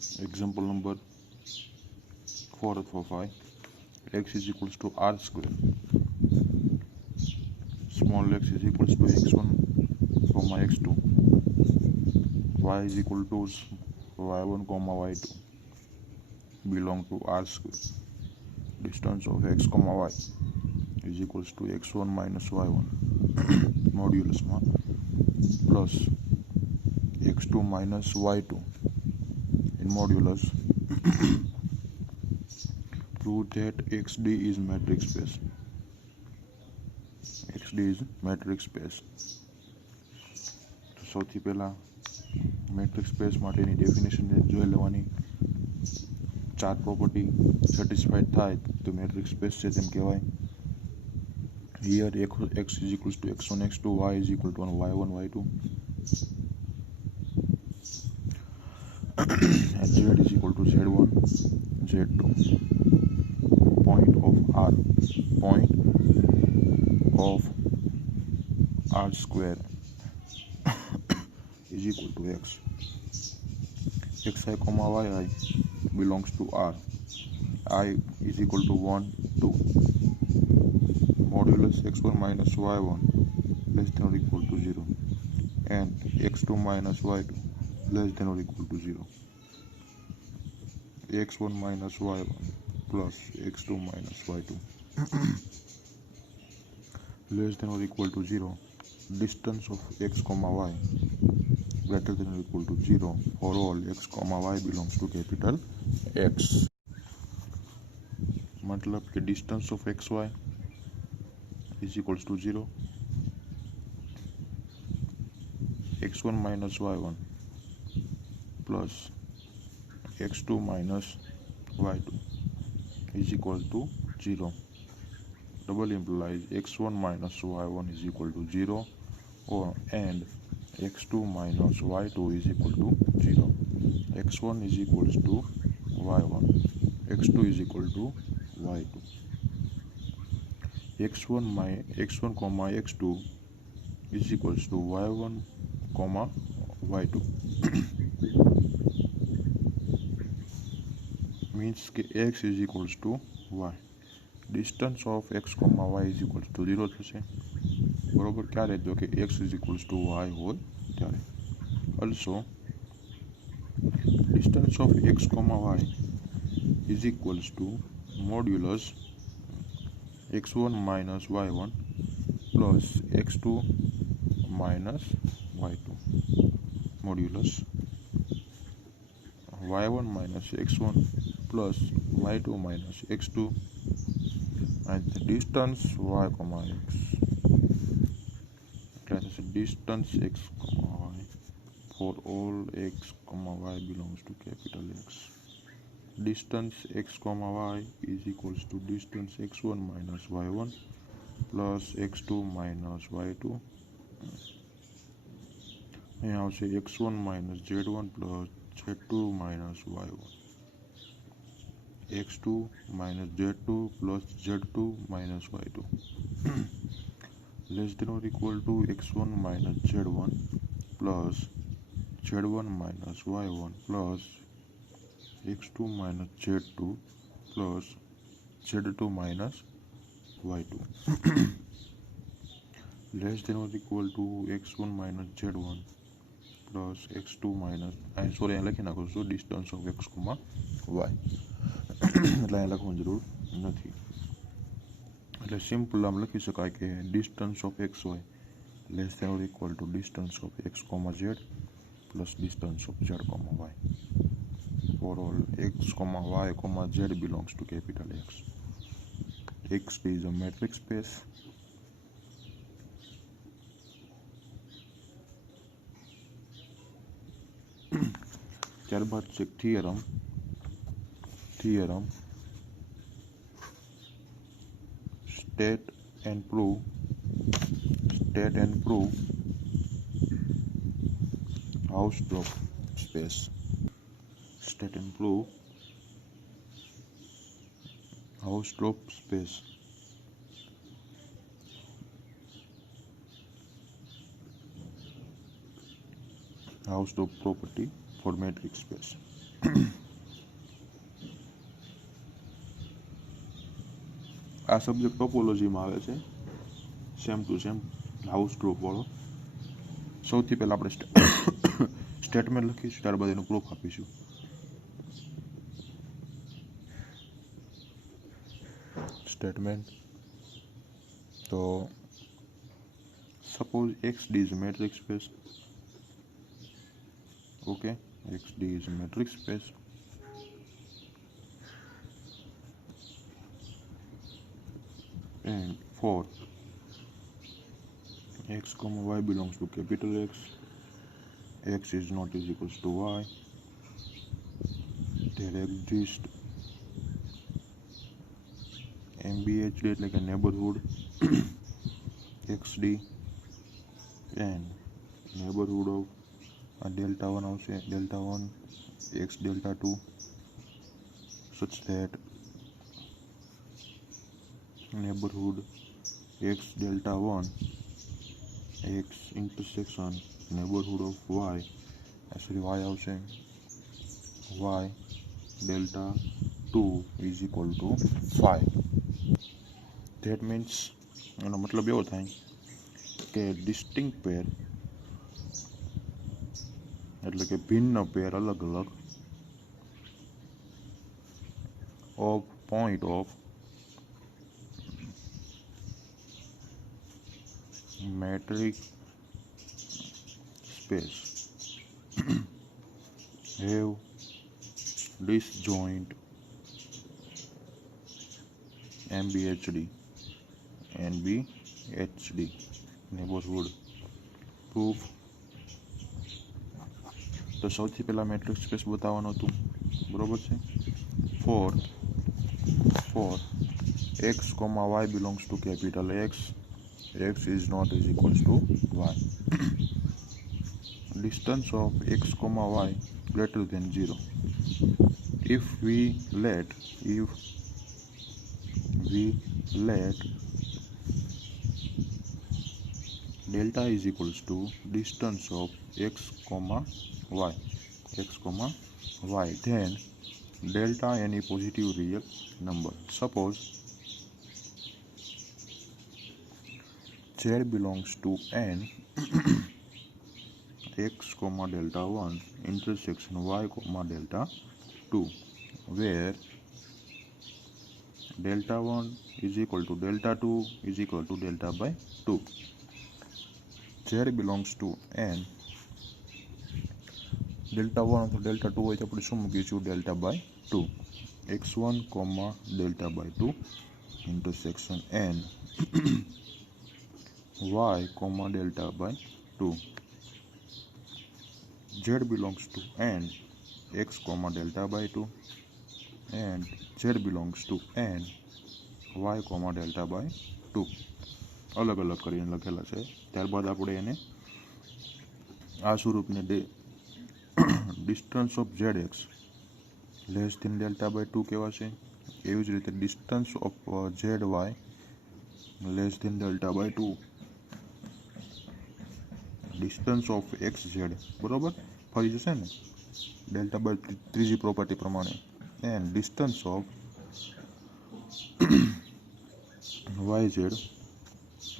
Example number 4 for 5. X is equals to r square. Small x is equals to x1 comma x2. Y is equal to y1 comma y2 belong to r square. Distance of x comma y is equals to x1 minus y1 modulus plus x2 minus y2 in modulus. Prove that xd is metric space. xd is metric space. સૌથી પહેલા metric space માટેની definition જોઈ લેવાની. ચાર property satisfied થાય તો metric space છે તેમ કહેવાય. Here x is equals to x1 x2, y is equal to y1 y2 and z is equal to z1 z2. Point of r square is equal to x. xi comma yi belongs to r. I is equal to 1 2 modulus x1 minus y1 less than or equal to 0 and x2 minus y2 less than or equal to 0. x1 minus y1 plus x2 minus y2 less than or equal to 0. Distance of x comma y greater than or equal to 0 for all x comma y belongs to capital X. मतलब कि distance of xy is equals to 0. x1 minus y1 plus x2 minus y2 is equal to 0. Double implies x1 minus y1 is equal to 0 and x2 minus y2 is equal to 0. x1 is equals to y1, x2 is equal to y2. x1 comma x2 is equals to y1 comma y2 means x is equals to y. Distance of x comma y is equals to 0 થશે બરોબર. ક્યારે જો કે x is equals to y હોય ત્યારે. Also distance of x comma y is equals to modulus x1 minus y1 plus x2 minus y2 modulus y1 minus x1 plus y2 minus x2 and the distance y comma x. That is distance x comma y for all x comma y belongs to capital X. Distance x comma y is equals to distance x1 minus y1 plus x2 minus y2. यहाँ से x1 minus z1 plus z2 minus y1. x2 minus z2 plus z2 minus y2 less than or equal to x1 minus z1 plus z1 minus y1 plus x2 minus z2 plus z2 minus y2 less than or equal to x1 minus z1 plus x2 minus sorry અહીં લખી નાખું છું distance of x comma y એટલે અહીં લખવાની જરૂર નથી. એટલે સિમ્પલ આમ લખી શકાય કે distance of xy less than or equal to distance of x comma z plus distance of z comma y for all x comma y comma z belongs to capital X. X is a metric space. ત્યારબાદ છે theorem. State and prove Hausdorff space. State and prove Hausdorff space. Hausdorff property for metric space. આ subject ટોપોલોજીમાં આવે છે, same to same house group વાળો. સૌથી પહેલાં આપણે સ્ટેટમેન્ટ લખીશું, ત્યારબાદ એનું પ્રૂફ આપીશું. સ્ટેટમેન્ટ તો suppose XD is matrix space. Okay, XD is matrix space. And for x comma y belongs to capital X, X is not is equals to Y, there exists MBHD એટલે કે neighborhood XD and neighborhood of delta 1 આવશે, delta 1 x delta 2 such that neighborhood x delta 1 x intersection neighborhood of y આવશે y delta 2 is equal to 5. That means એનો મતલબ એવો થાય કે ડિસ્ટિંક્ટ પેર એટલે કે ભિન્ન પેર, અલગ અલગ of point of metric space have disjoint MBHD neighborhood proof. તો સૌથી પહેલા મેટ્રિક્સ સ્પેસ બતાવવાનું હતું, બરોબર છે. For x, y belongs to capital X, X is not is equals to Y. Distance of x comma y greater than 0. If we let delta is equals to distance of x comma y, then delta any positive real number. Suppose z belongs to n x comma delta 1 intersection y comma delta 2, where delta 1 is equal to delta 2 is equal to delta by 2. z belongs to n, delta 1 અથવા delta 2 હોય તો આપણે શું મૂકીશું, delta by 2, x1 comma delta by 2 intersection n y comma delta by 2. z belongs to n x comma delta by 2 and z belongs to n y comma delta by 2. અલગ અલગ કરીને લખેલા છે. ત્યારબાદ આપણે એને આ સ્વરૂપને distance of ZX less than delta by 2 કહેવાશે. એવી જ રીતે distance of ZY less than delta by 2, distance of XZ, બરોબર ફરી જશે ને ડેલ્ટા બાય ત્રીજી પ્રોપર્ટી પ્રમાણે, and distance of YZ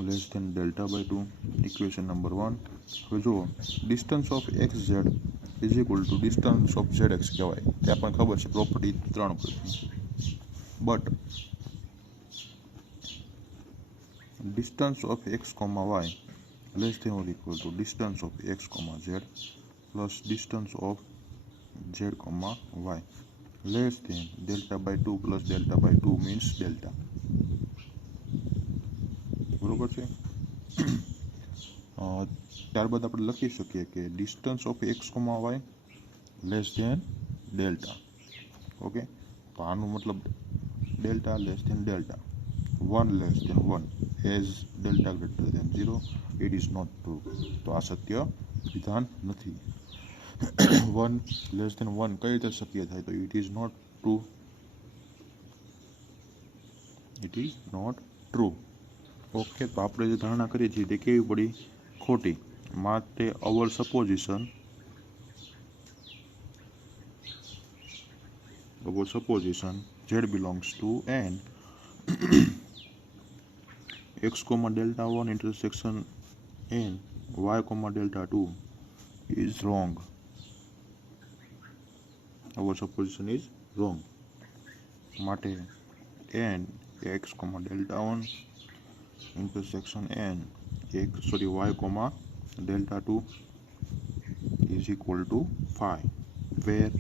less than delta by 2, equation number 1. હવે જુઓ, distance of XZ is equal to distance of ZX કહેવાય, તે આપણને ખબર છે પ્રોપર્ટી 3 પરથી. But distance of x comma y less than or equal to distance of x comma z plus distance of z comma y less than delta by 2 plus delta by 2 means delta, બરોબર છે. ત્યારબાદ આપણે લખી શકીએ કે distance of x comma y less than delta. Okay, તો આનું મતલબ delta less than delta, 1 less than 1 as delta greater than 0, it is not true. તો આ સત્ય વિધાન નથી. 1 લેસ ધેન 1 કઈ રીતે શક્ય થાય, તો it is not true, it is not true. Okay, તો આપણે જે ધારણા કરીએ છીએ તે કેવી પડી, ખોટી. માટે અવર supposition our supposition z belongs to n x comma delta 1 intersection n y comma delta 2 is wrong. Our supposition is wrong. માટે n x comma delta 1 intersection n y comma delta 2 is equal to 5, where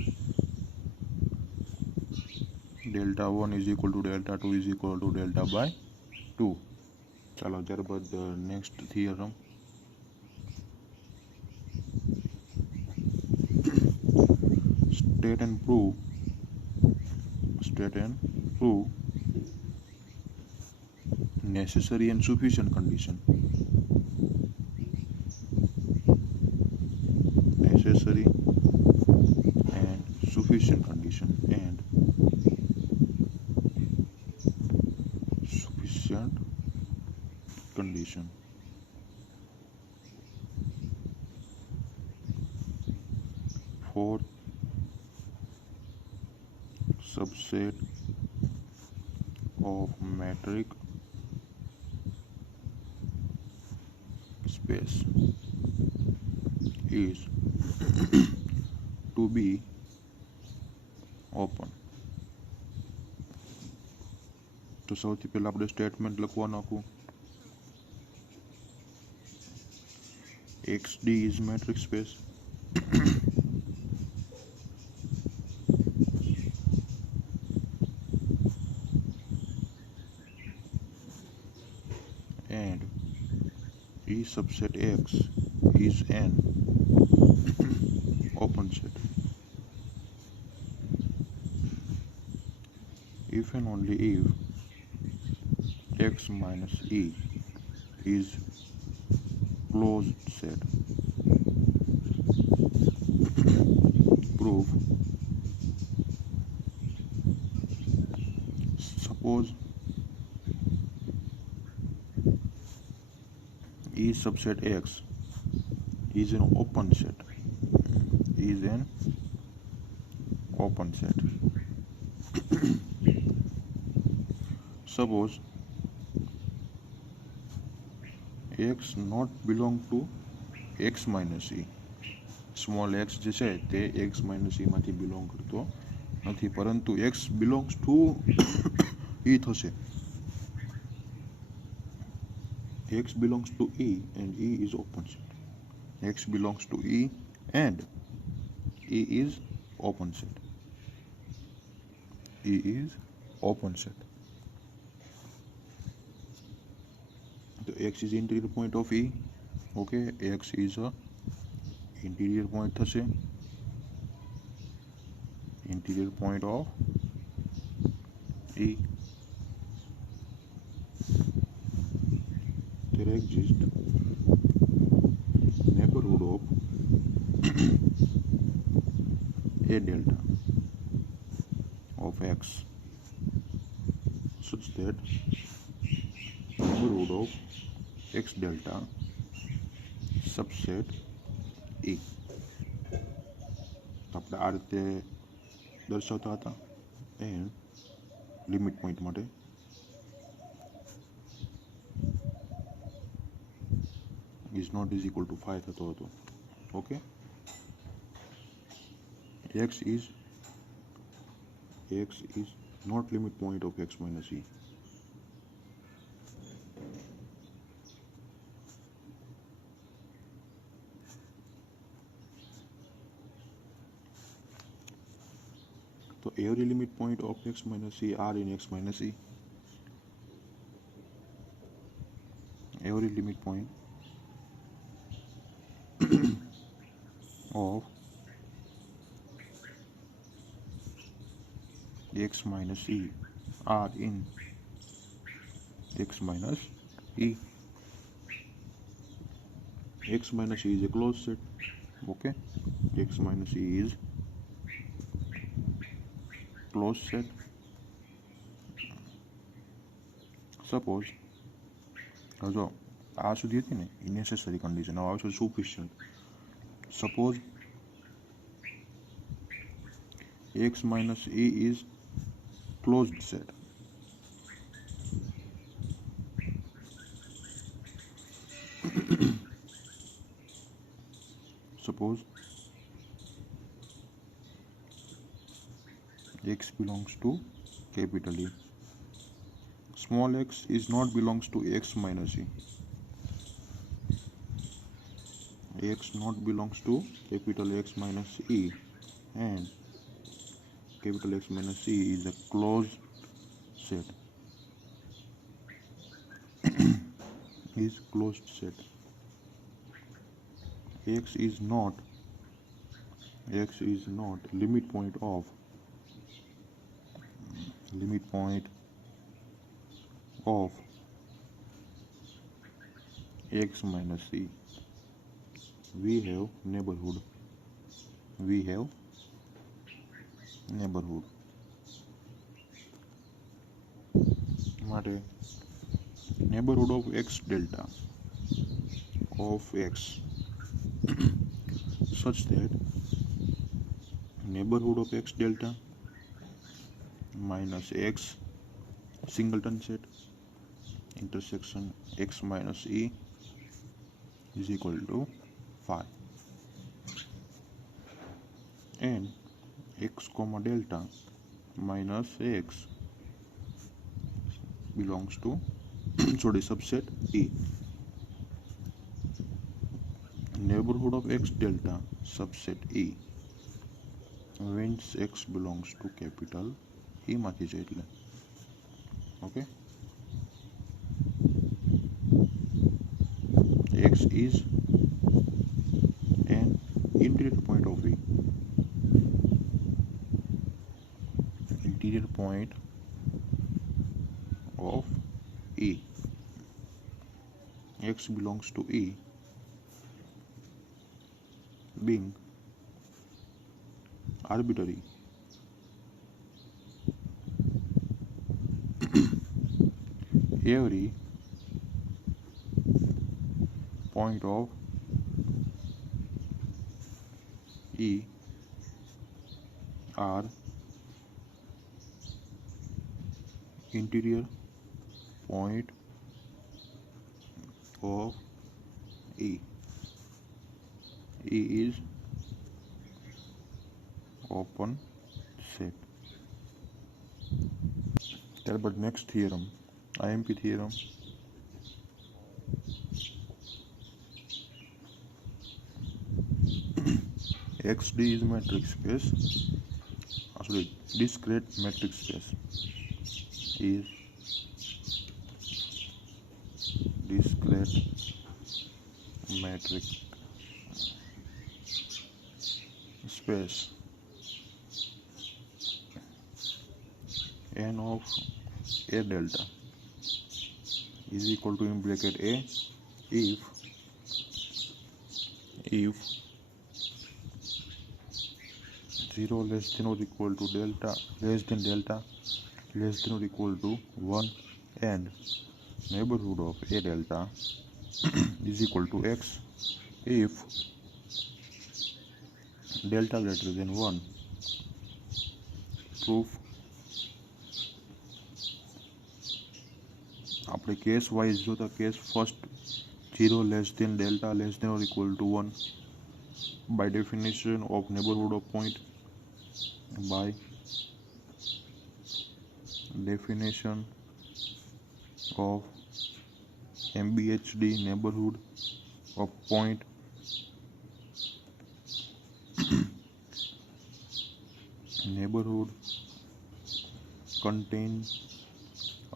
delta 1 is equal to delta 2 is equal to delta by 2. ચાલો ત્યારબાદ next theorem. State and prove necessary and sufficient condition. Necessary and sufficient condition and sufficient condition for subset of metric space is to be open. તો સૌથી પહેલા આપણે statement લખવાનું આખું. XD is metric space. And E subset X is an open set if and only if X minus E is closed set. Proof: suppose E subset X is an open set. Suppose X not belong to X minus E. Small x જે છે તે X minus E માંથી belong કરતો નથી, પરંતુ X belongs to E થશે. X belongs to E and E is open set. X belongs to E and E is open set. E is open set. So X is interior point of E. Okay, X is a interior point થશે. Interior point of E. There exists neighborhood of A delta of X such that neighborhood of X delta subset E. આપણે આ રીતે દર્શાવતા હતા and limit point માટે. is not is equal to 5 થતો હતો. Okay, X is not limit point of X minus E. So every limit point of X minus E are in X minus E. Every limit point of X minus E are in X minus E. X minus E is a closed set. Okay, X minus E is closed set. Suppose જો આ સુધી હતી ને એ necessary condition, હવે આવશે sufficient. Suppose x minus e is closed set. Suppose x belongs to capital E. Small x is not belongs to x minus e. X not belongs to capital X minus e, and capital X minus e is a closed set. Is closed set. X is not limit point of x minus e. We have neighborhood. માટે neighborhood of x delta of x such that neighborhood of x delta minus x singleton set intersection x minus e is equal to 5, and x comma delta minus x belongs to subset E. Neighborhood of x delta subset E whence x belongs to capital E માંથી છે એટલે okay. X is an interior point of E. Interior point of E. X belongs to E being arbitrary. Every point of E are interior point of E. E is open set. ત્યારબાદ next theorem, IMP theorem. XD is metric space. Discrete metric space is discrete metric space. N of A delta is equal to, in bracket A, if 0 less than or equal to delta less than or equal to 1, and neighborhood of A delta is equal to x if delta greater than 1. Proof. આપણે case wise જોતા case first 0 less than delta less than or equal to 1 by definition of neighborhood of point, by definition of MBHD neighborhood of point, neighborhood contains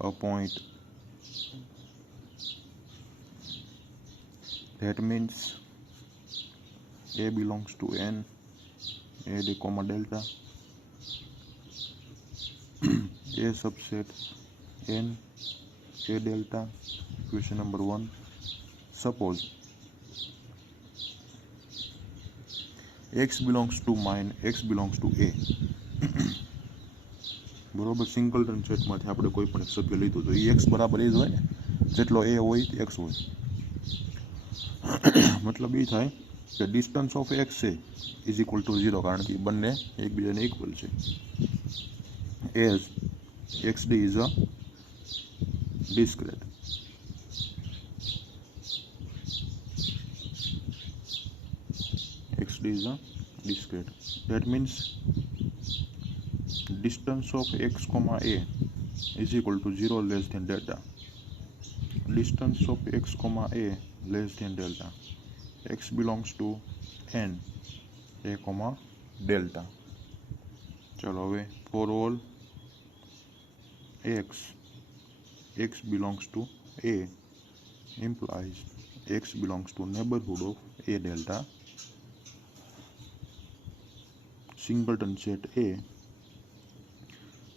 a point. That means A belongs to N, A d comma delta, A subset N, A delta. Question number 1. Suppose x belongs to A. બરોબર, સિંગલટન સેટમાંથી આપણે કોઈ પણ એક સભ્ય લીધું તો એ x બરાબર એ જ હોય ને, જેટલો A હોય x હોય. મતલબ એ થાય કે ડિસ્ટન્સ ઓફ એક્સ છે ઇઝ ઇક્વલ ટુ 0, કારણ કે બંને એકબીજાને ઇક્વલ છે. As x D is a discrete. XD is a discrete. That means distance of x comma a is equal to 0 less than delta. Distance of x comma a less than delta. X belongs to n a comma delta. चलो હવે for all x belongs to a implies x belongs to neighborhood of a delta. Singleton set A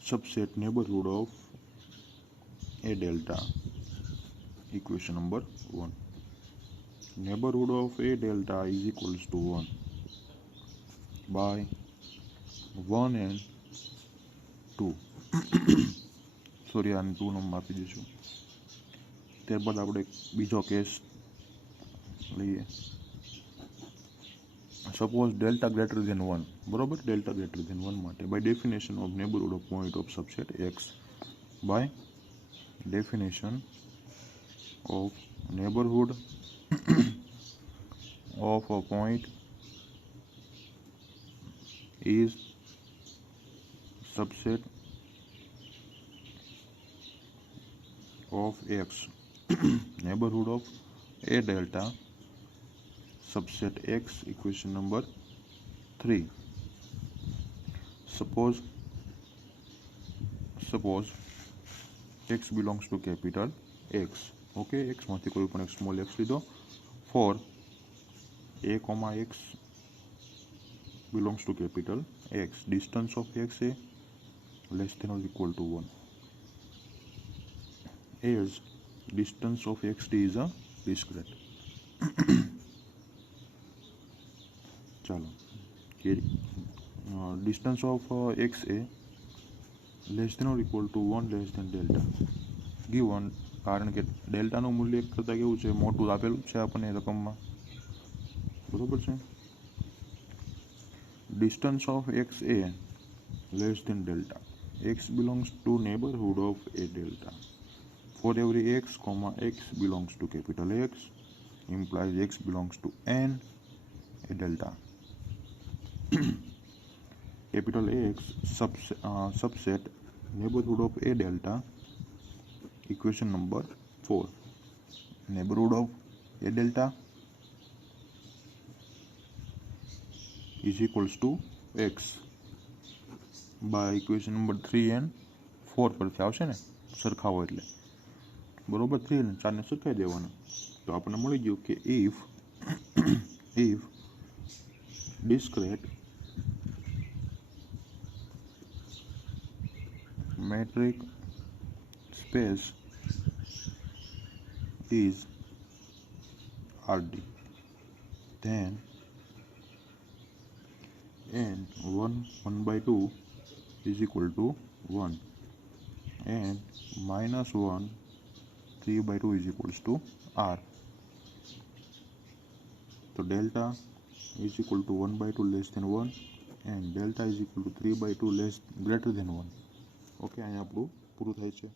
subset neighborhood of a delta. Equation number 1. Neighborhood of a delta is equals to 1 by 1 and 2. Sorry, આને 2 number આપી દઈશું. ત્યારબાદ આપણે બીજો case લઈએ. Suppose delta greater than 1, બરોબર. Delta greater than 1 માટે by definition of neighbourhood of point of subset x, by definition of neighbourhood of a point is subset of x. Neighborhood of a delta subset x. Equation number 3. Suppose x belongs to capital X. Okay, x માંથી કોઈ પણ એક small x લીધો. For a comma x belongs to capital X, distance of x a less than or equal to 1. As distance of xd is a discrete. ચાલો, distance of x a less than or equal to 1 less than delta given, કારણ કે ડેલ્ટાનું મૂલ્ય એક કરતાં કેવું છે, મોટું આપેલું છે આપણને રકમમાં, બરોબર છે. Distance of x a less than delta. X belongs to neighbourhood of a delta. For every x comma x belongs to capital x implies x belongs to n a delta. Capital X subset neighborhood of a delta. Equation number 4. Neighborhood of a delta is equals to x by equation number 3 and 4 પરથી આવશે ને, સરખાવો એટલે, બરોબર. 3 અને 4 ને સરખાઈ દેવાના, તો આપણને મળી ગયું કે if discrete metric space is Rd, then n 1/2 is equal to 1 and -1 3/2 is equals to R. So delta is equal to 1/2 less than 1 and delta is equal to 3/2 less greater than 1. Okay, અહીંયા આપણું પૂરું થાય છે.